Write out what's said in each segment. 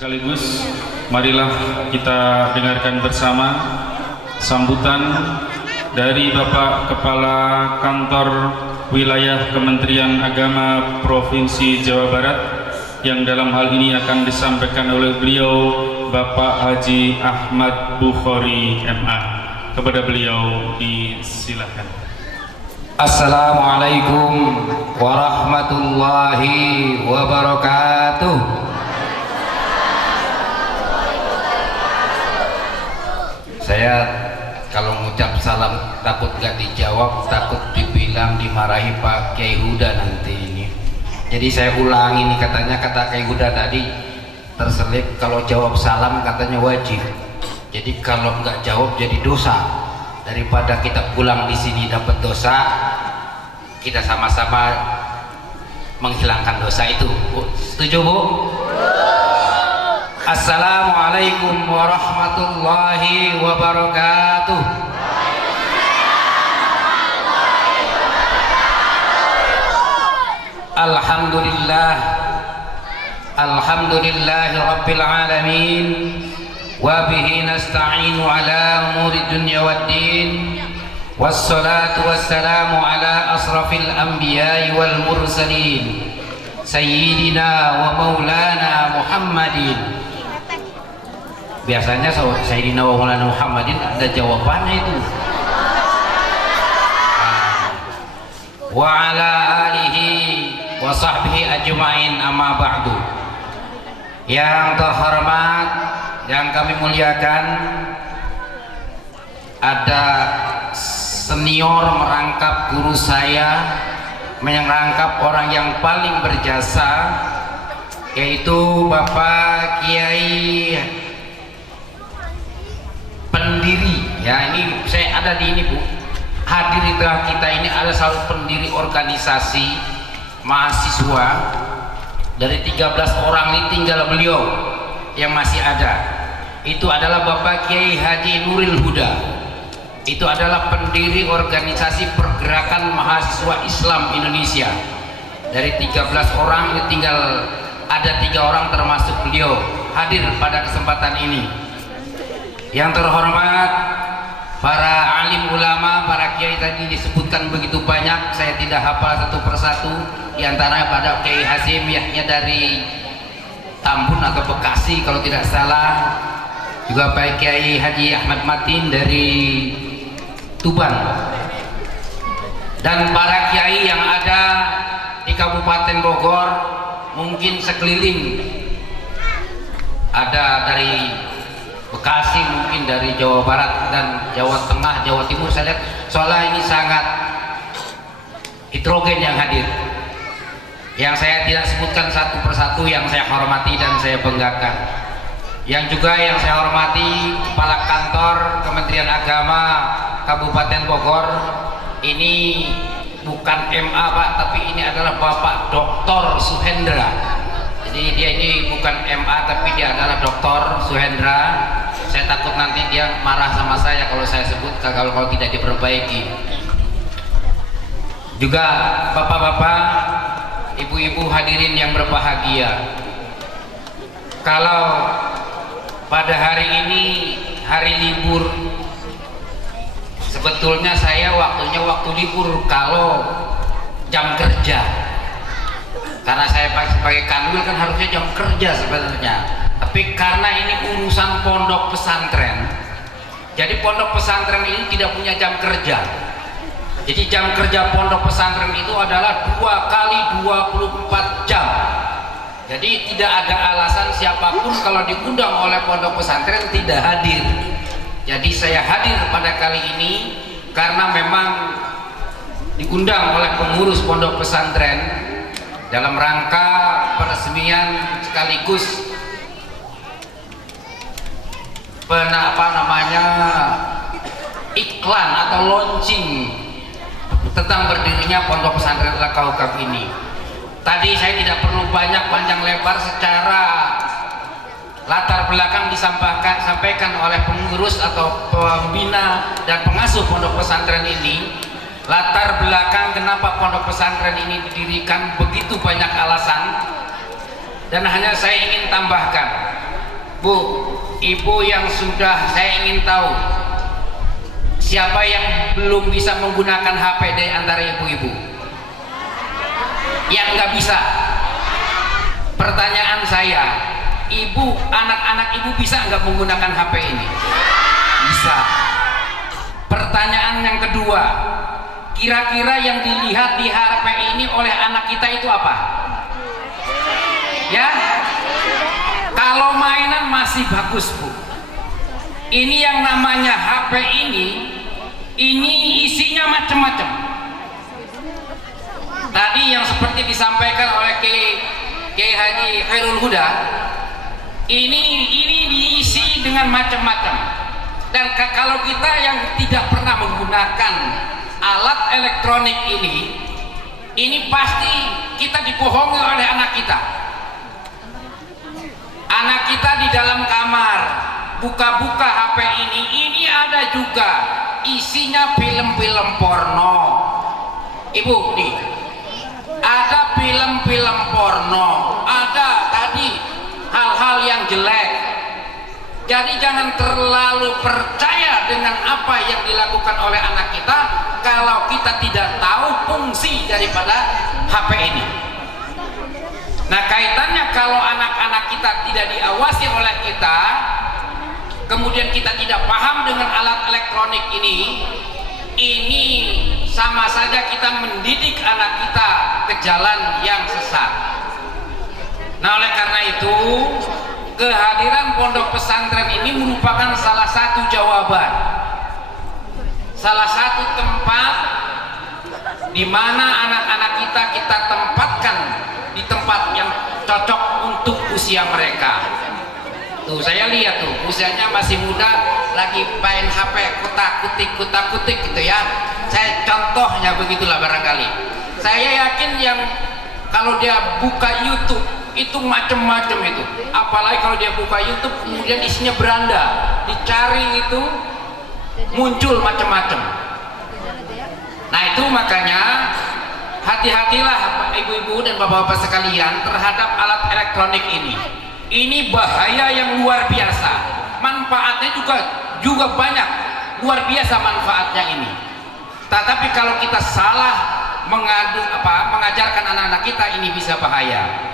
Sekaligus marilah kita dengarkan bersama sambutan dari Bapak Kepala Kantor Wilayah Kementerian Agama Provinsi Jawa Barat yang dalam hal ini akan disampaikan oleh beliau Bapak Haji Ahmad Bukhari MA. Kepada beliau disilakan. Assalamualaikum warahmatullahi wabarakatuh. Saya kalau ngucap salam takut gak dijawab, takut dibilang dimarahi Pak Kiai Huda nanti ini. Jadi saya ulangi nih, katanya kata Kiai Huda tadi terselip kalau jawab salam katanya wajib. Jadi kalau nggak jawab jadi dosa. Daripada kita pulang di sini dapat dosa, kita sama-sama menghilangkan dosa itu. Bu, setuju Bu? Assalamualaikum warahmatullahi wabarakatuh. Alhamdulillah, alhamdulillahi rabbil alamin, wa bihi nasta'inu ala umuri dunya waddin, wassalatu wassalamu ala asrafil anbiya'i wal mursalin sayyidina wa maulana Muhammadin. Biasanya sayyidina wa maulana Muhammadin ada jawabannya itu. Wa ala alihi wa sahbihi ajma'in, amma ba'du. Yang terhormat, yang kami muliakan, ada senior merangkap guru saya, merangkap orang yang paling berjasa, yaitu Bapak Kiai pendiri. Ya, ini saya ada di ini Bu, hadir di tengah kita ini ada selalu pendiri organisasi mahasiswa. Dari 13 orang ini tinggal beliau yang masih ada. Itu adalah Bapak Kiai Haji Nuril Huda. Itu adalah pendiri organisasi pergerakan mahasiswa Islam Indonesia. Dari 13 orang ini tinggal ada 3 orang termasuk beliau hadir pada kesempatan ini. Yang terhormat para alim ulama, para kiai tadi disebutkan begitu banyak, saya tidak hafal satu persatu. Di antaranya pada Kiai Hasim Yahya dari Tambun atau Bekasi kalau tidak salah, juga Pak Kiai Haji Ahmad Matin dari Tuban, dan para kiai yang ada di Kabupaten Bogor, mungkin sekeliling, ada dari Bekasi, mungkin dari Jawa Barat dan Jawa Tengah, Jawa Timur. Saya lihat soalnya ini sangat heterogen yang hadir, yang saya tidak sebutkan satu persatu, yang saya hormati dan saya banggakan. Yang juga yang saya hormati Kepala Kantor Kementerian Agama Kabupaten Bogor, ini bukan MA Pak, tapi ini adalah Bapak Dr. Suhendra. Jadi dia ini bukan MA tapi dia adalah Dr. Suhendra. Saya takut nanti dia marah sama saya kalau saya sebut, kalau tidak diperbaiki. Juga bapak-bapak, ibu-ibu hadirin yang berbahagia, kalau pada hari ini hari libur, sebetulnya saya waktunya waktu libur kalau jam kerja, karena saya sebagai kanwil kan harusnya jam kerja sebenarnya, tapi karena ini urusan pondok pesantren, jadi pondok pesantren ini tidak punya jam kerja. Jadi jam kerja pondok pesantren itu adalah 2 kali 24 jam. Jadi tidak ada alasan siapapun kalau diundang oleh pondok pesantren tidak hadir. Jadi saya hadir pada kali ini karena memang diundang oleh pengurus pondok pesantren dalam rangka peresmian sekaligus iklan atau launching tentang berdirinya pondok pesantren Al-Kaukab ini. Tadi saya tidak perlu banyak panjang lebar, secara latar belakang disampaikan oleh pengurus atau pembina dan pengasuh pondok pesantren ini. Latar belakang kenapa pondok pesantren ini didirikan begitu banyak alasan, dan hanya saya ingin tambahkan Bu, ibu yang sudah, saya ingin tahu siapa yang belum bisa menggunakan HP dari antara ibu-ibu? Yang nggak bisa. Pertanyaan saya, ibu, anak-anak ibu bisa nggak menggunakan HP ini? Bisa. Pertanyaan yang kedua, kira-kira yang dilihat di HP ini oleh anak kita itu apa? Ya, kalau mainan masih bagus, Bu. Ini yang namanya HP ini isinya macam-macam. Tadi yang seperti disampaikan oleh Kiai Haji Khairul Huda, ini diisi dengan macam-macam. Dan kalau kita yang tidak pernah menggunakan alat elektronik ini pasti kita dibohongi oleh anak kita. Anak kita di dalam kamar buka-buka HP ini ada juga isinya film-film porno. Ibu nih, ada film-film porno, ada tadi hal-hal yang jelek. Jadi jangan terlalu percaya dengan apa yang dilakukan oleh anak kita kalau kita tidak tahu fungsi daripada HP ini. Nah, kaitannya kalau anak-anak kita tidak diawasi oleh kita, kemudian kita tidak paham dengan alat elektronik ini sama saja kita mendidik anak kita ke jalan yang sesat. Nah, oleh karena itu kehadiran pondok pesantren ini merupakan salah satu jawaban, salah satu tempat di mana anak-anak kita tempatkan di tempat yang cocok untuk usia mereka. Tuh, saya lihat tuh, usianya masih muda, lagi main HP kutak-kutik gitu ya. Saya contohnya begitulah barangkali. Saya yakin yang kalau dia buka YouTube itu macam-macam itu, apalagi kalau dia buka YouTube kemudian isinya beranda, dicari itu muncul macam-macam. Nah, itu makanya hati-hatilah ibu-ibu dan bapak-bapak sekalian terhadap alat elektronik ini bahaya yang luar biasa, manfaatnya juga banyak, luar biasa manfaatnya ini. Tetapi kalau kita salah mengajarkan anak-anak kita, ini bisa bahaya.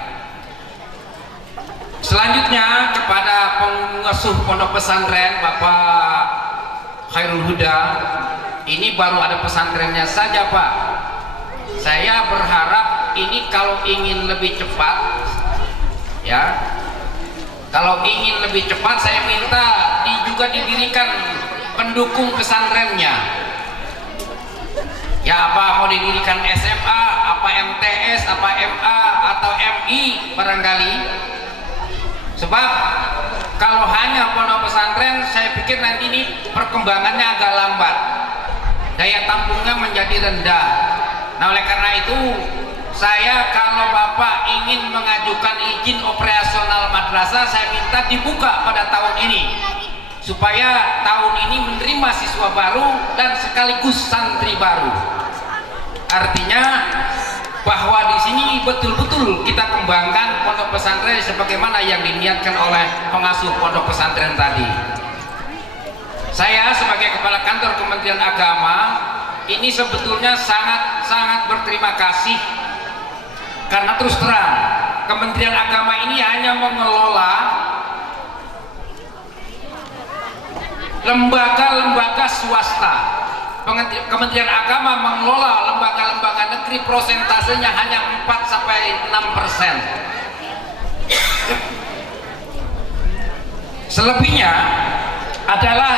Selanjutnya kepada pengasuh pondok pesantren Bapak Khairul Huda, ini baru ada pesantrennya saja, Pak. Saya berharap ini kalau ingin lebih cepat, ya, kalau ingin lebih cepat saya minta juga didirikan pendukung pesantrennya. Ya, apa mau didirikan SMA, apa MTS, apa MA atau MI barangkali. Sebab kalau hanya pondok pesantren, saya pikir nanti ini perkembangannya agak lambat, daya tampungnya menjadi rendah. Nah, oleh karena itu saya kalau Bapak ingin mengajukan izin operasional madrasah, saya minta dibuka pada tahun ini supaya tahun ini menerima siswa baru dan sekaligus santri baru. Artinya bahwa di sini betul-betul kita kembangkan pondok pesantren sebagaimana yang diniatkan oleh pengasuh pondok pesantren tadi. Saya sebagai kepala kantor Kementerian Agama ini sebetulnya sangat berterima kasih karena terus terang Kementerian Agama ini hanya mengelola lembaga-lembaga swasta. Kementerian Agama mengelola lembaga-lembaga negeri, prosentasenya hanya 4-6%. Selebihnya adalah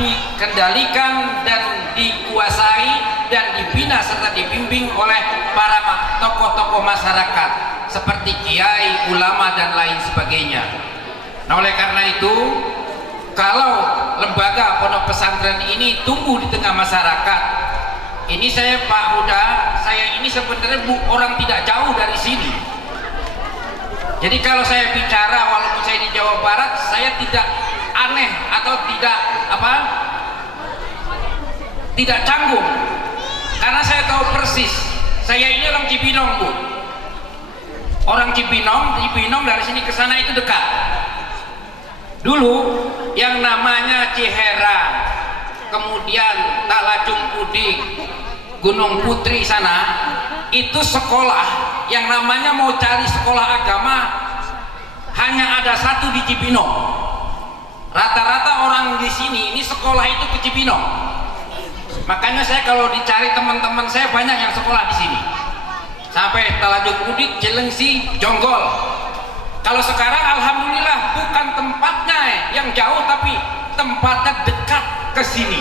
dikendalikan dan dikuasai dan dibina serta dibimbing oleh para tokoh-tokoh masyarakat seperti kiai, ulama dan lain sebagainya. Nah, oleh karena itu kalau lembaga pondok pesantren ini tumbuh di tengah masyarakat, ini saya Pak Huda, saya ini sebenarnya orang tidak jauh dari sini. Jadi kalau saya bicara walaupun saya di Jawa Barat, saya tidak aneh atau tidak canggung, karena saya tahu persis. Saya ini orang Cibinong, Bu. Orang Cibinong dari sini ke sana itu dekat. Dulu yang namanya Ciherang, kemudian Talacung Udik, Gunung Putri sana, itu sekolah yang namanya mau cari sekolah agama hanya ada satu di Cibinong. Rata-rata orang di sini ini sekolah itu ke Cibinong. Makanya saya kalau dicari teman-teman saya banyak yang sekolah di sini. Sampai Talacung Udik, Cilengsi, Jonggol. Kalau sekarang alhamdulillah bukan tempatnya yang jauh, tapi tempatnya dekat ke sini.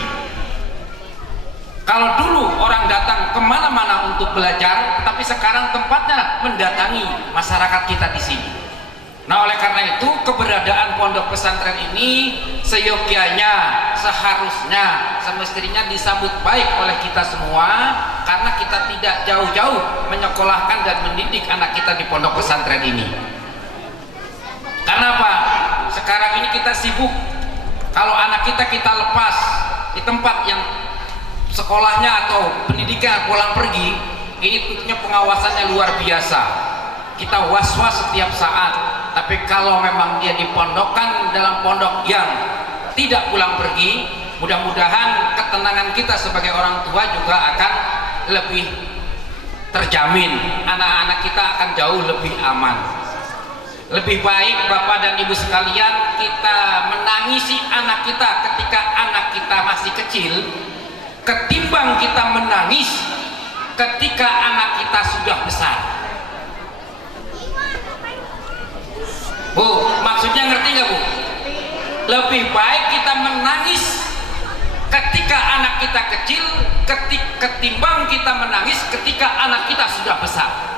Kalau dulu orang datang kemana-mana untuk belajar, tapi sekarang tempatnya mendatangi masyarakat kita di sini. Nah, oleh karena itu keberadaan pondok pesantren ini seyogyanya, seharusnya, semestinya disambut baik oleh kita semua, karena kita tidak jauh-jauh menyekolahkan dan mendidik anak kita di pondok pesantren ini. Karena apa? Sekarang ini kita sibuk. Kalau anak kita lepas di tempat yang sekolahnya atau pendidikan pulang pergi, ini tentunya pengawasannya luar biasa. Kita was-was setiap saat. Tapi kalau memang dia dipondokkan dalam pondok yang tidak pulang pergi, mudah-mudahan ketenangan kita sebagai orang tua juga akan lebih terjamin. Anak-anak kita akan jauh lebih aman. Lebih baik Bapak dan Ibu sekalian kita menangisi anak kita ketika anak kita masih kecil, ketimbang kita menangis ketika anak kita sudah besar. Bu, maksudnya ngerti nggak Bu? Lebih baik kita menangis ketika anak kita kecil ketimbang kita menangis ketika anak kita sudah besar.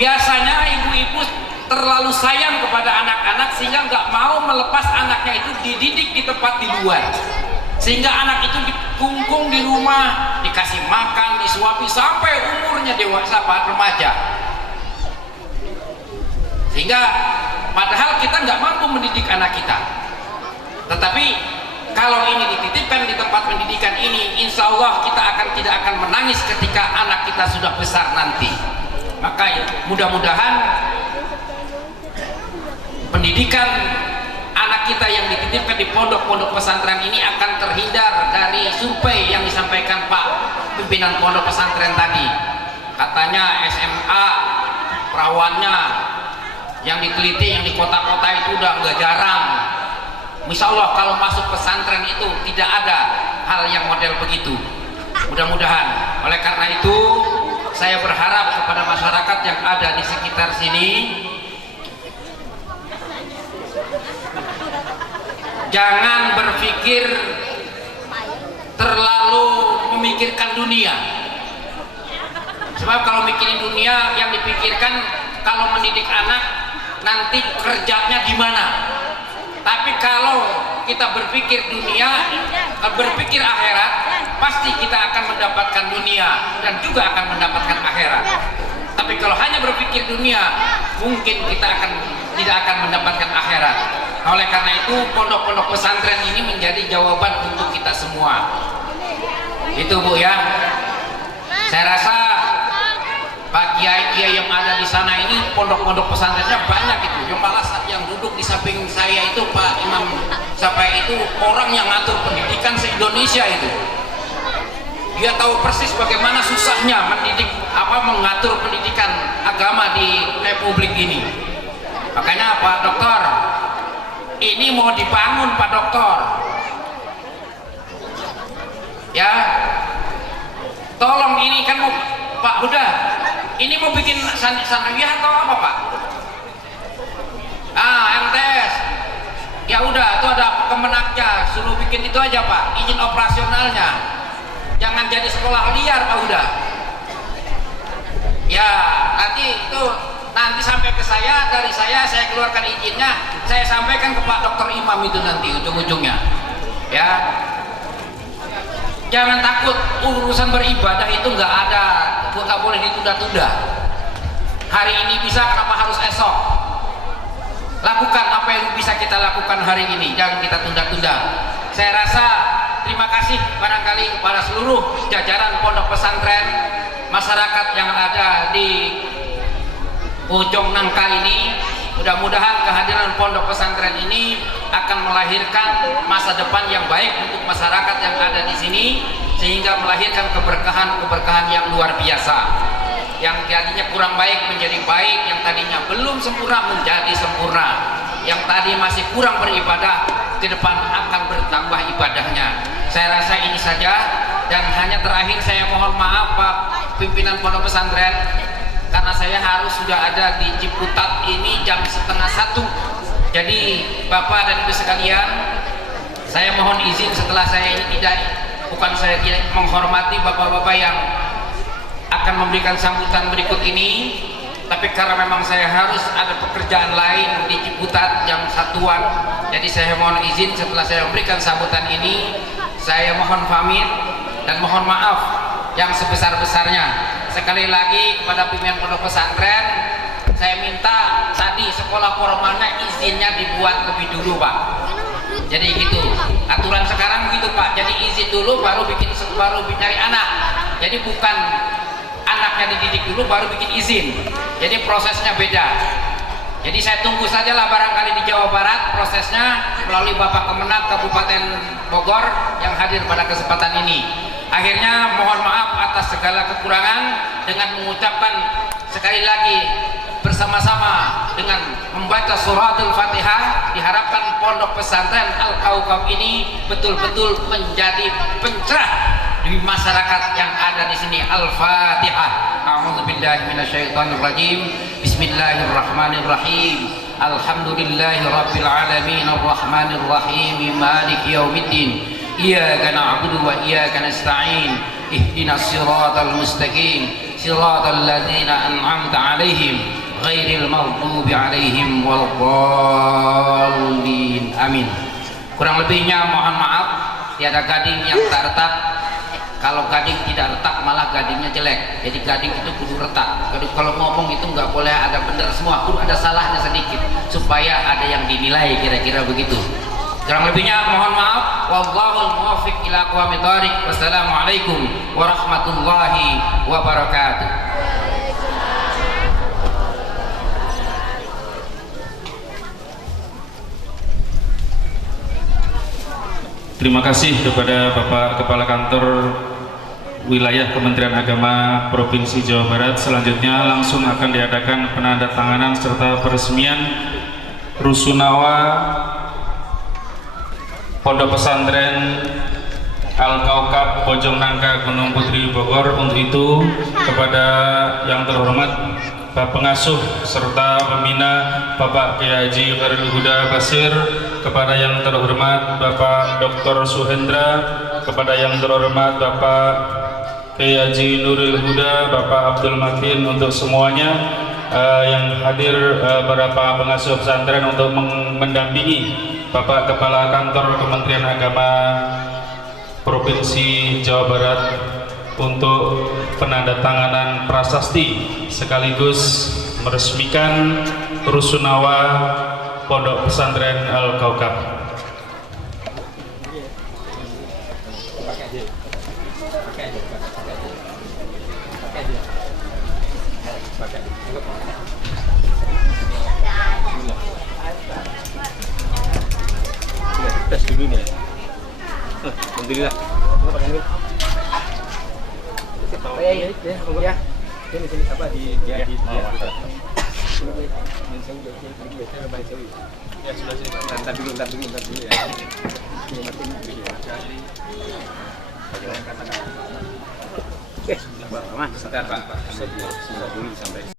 Biasanya ibu-ibu terlalu sayang kepada anak-anak sehingga nggak mau melepas anaknya itu dididik di tempat di luar, sehingga anak itu dikungkung di rumah, dikasih makan, disuapi sampai umurnya dewasa remaja, sehingga padahal kita nggak mampu mendidik anak kita. Tetapi kalau ini dititipkan di tempat pendidikan ini, insya Allah kita tidak akan menangis ketika anak kita sudah besar nanti. Maka mudah-mudahan pendidikan anak kita yang dititipkan di pondok-pondok pesantren ini akan terhindar dari survei yang disampaikan Pak pimpinan pondok pesantren tadi. Katanya SMA perawannya yang diteliti yang di kota-kota itu udah nggak jarang. Insya Allah kalau masuk pesantren itu tidak ada hal yang model begitu. Mudah-mudahan. Oleh karena itu saya berharap kepada masyarakat yang ada di sekitar sini, jangan berpikir terlalu memikirkan dunia. Sebab kalau mikirin dunia, yang dipikirkan kalau mendidik anak nanti kerjanya gimana. Tapi kalau kita berpikir dunia, berpikir akhirat, pasti kita akan mendapatkan dunia dan juga akan mendapatkan akhirat. Tapi kalau hanya berpikir dunia, mungkin kita tidak akan mendapatkan akhirat. Oleh karena itu pondok-pondok pesantren ini menjadi jawaban untuk kita semua. Itu Bu ya. Saya rasa Pak Kiai yang ada di sana ini pondok-pondok pesantrennya banyak itu. Yang malah yang duduk di samping saya itu Pak Imam sampai itu orang yang ngatur pendidikan se-Indonesia itu. Dia tahu persis bagaimana susahnya mengatur pendidikan agama di Republik ini. Makanya Pak Dokter, ini mau dibangun Pak Dokter. Ya, tolong ini kan mau Pak Huda, ini mau bikin sanawiyah atau apa Pak? MTS. Ya udah, itu ada kemenaknya, suruh bikin itu aja Pak, izin operasionalnya. Jangan jadi sekolah liar Pak Huda. Ya, nanti sampai ke saya, dari saya keluarkan izinnya, saya sampaikan ke Pak Dokter Imam itu nanti ujung-ujungnya. Ya. Jangan takut, urusan beribadah itu nggak boleh ditunda-tunda. Hari ini bisa, kenapa harus esok? Lakukan apa yang bisa kita lakukan hari ini, jangan kita tunda-tunda. Saya rasa terima kasih barangkali kepada seluruh jajaran pondok pesantren, masyarakat yang ada di ujung nangka ini, Mudah-mudahan kehadiran pondok pesantren ini akan melahirkan masa depan yang baik untuk masyarakat yang ada di sini, sehingga melahirkan keberkahan-keberkahan yang luar biasa. Yang tadinya kurang baik menjadi baik, yang tadinya belum sempurna menjadi sempurna, yang tadi masih kurang beribadah ke depan akan bertambah ibadahnya. Saya rasa ini saja, dan hanya terakhir saya mohon maaf Pak pimpinan pondok pesantren, karena saya harus sudah ada di Ciputat ini jam 12:30. Jadi Bapak dan Ibu sekalian, saya mohon izin setelah saya ini bukan saya tidak menghormati Bapak-bapak yang akan memberikan sambutan berikut ini, tapi karena memang saya harus ada pekerjaan lain di Ciputat jam 1-an, jadi saya mohon izin setelah saya memberikan sambutan ini, saya mohon pamit dan mohon maaf yang sebesar-besarnya. Sekali lagi kepada pimpinan pondok pesantren, saya minta tadi sekolah formalnya izinnya dibuat lebih dulu Pak. Jadi gitu, aturan sekarang gitu Pak, jadi izin dulu baru nyari anak. Jadi bukan anaknya dididik dulu baru bikin izin, jadi prosesnya beda. Jadi saya tunggu sajalah barangkali di Jawa Barat prosesnya melalui Bapak Kemenag Kabupaten Bogor yang hadir pada kesempatan ini. Akhirnya mohon maaf atas segala kekurangan dengan mengucapkan sekali lagi bersama-sama dengan membaca suratul Fatihah, diharapkan pondok pesantren Al-Kaukab ini betul-betul menjadi pencerah di masyarakat yang ada di sini. Al-Fatihah. A'udzubillahi minasyaitonirrajim. Bismillahirrahmanirrahim. Alhamdulillahirabbil alamin arrahmanir rahim maliki yaumiddin. Iyyaka na'budu wa iyyaka nasta'in. Ihdinas siratal mustaqim. Siratal ladzina an'amta 'alaihim ghairil maghdubi 'alaihim waladdallin. Amin. Kurang lebihnya mohon maaf, tiada gading yang tak retak. Kalau gading tidak retak malah gadingnya jelek. Jadi gading itu kudu retak. Kalau ngomong itu nggak boleh ada benar semua, kudu ada salahnya sedikit supaya ada yang dinilai, kira-kira begitu. Kurang lebihnya mohon maaf. Wallahul muwaffiq ila aqwamit thoriq. Wassalamualaikum warahmatullahi wabarakatuh. Terima kasih kepada Bapak Kepala Kantor Wilayah Kementerian Agama Provinsi Jawa Barat. Selanjutnya langsung akan diadakan penandatanganan serta peresmian Rusunawa Pondok Pesantren Al-Kaukab Bojong Nangka Gunung Putri Bogor. Untuk itu kepada yang terhormat Bapak Pengasuh serta Pembina Bapak Kiai Haji Khairul Huda Basir, kepada yang terhormat Bapak Dr. Suhendra, kepada yang terhormat Bapak Kiai Haji Nurul Huda, Bapak Abdul Makin, untuk semuanya yang hadir, para pengasuh pesantren untuk mendampingi Bapak Kepala Kantor Kementerian Agama Provinsi Jawa Barat untuk penandatanganan prasasti sekaligus meresmikan Rusunawa Pondok Pesantren Al-Kaukab. Tes dulu nih. Alhamdulillah. Ya, ini sini apa di dia. Ya sudah sini. Ntar dulu ya. Oke, Mas. Sebentar Pak. Saya dulu sampai